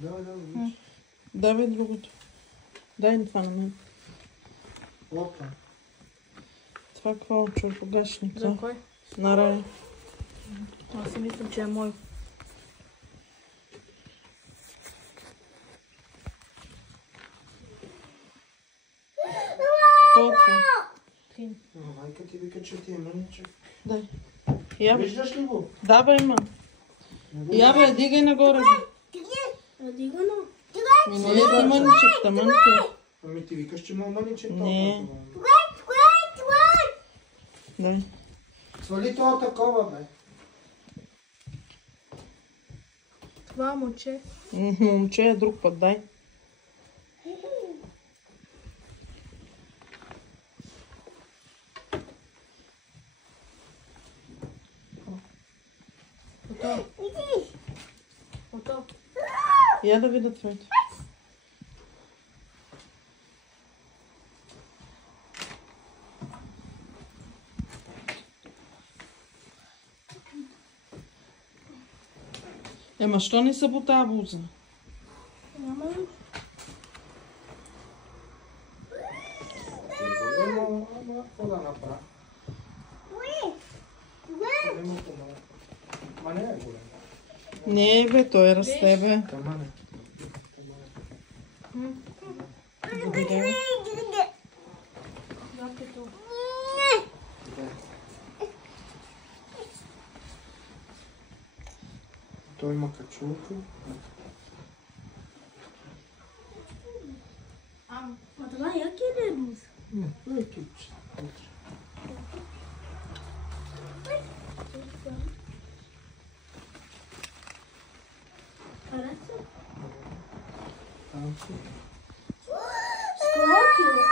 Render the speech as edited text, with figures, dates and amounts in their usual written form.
Давай. Давай другото. Дай това на мен. Опа. Това какво? Чорпогашник. За кой? На Рая. Аз си мислям, че е мой. Колко? Майка ти вика, че ти е мъничък. Дай. Я бе. Виждаш ли го? Да бе, има. Я бе, дигай нагоре. Дига, но. Не е ти мъничък, тъмън ти. Ами ти викаш, че му е мъничък. Не. Дай. Свали това такова, бе. Това момче. Момче е друг път, дай. Ото. Я да видя твоето. Ема, що не са по тази буза? Няма ли? Ама, какво да направя? Ма не е голем. Не, бе, той расте, бе. Тамане. Видя. Якото. Той има качулка. А това як е ребус? Не е кипче. Хареса? Там си. Скоротило.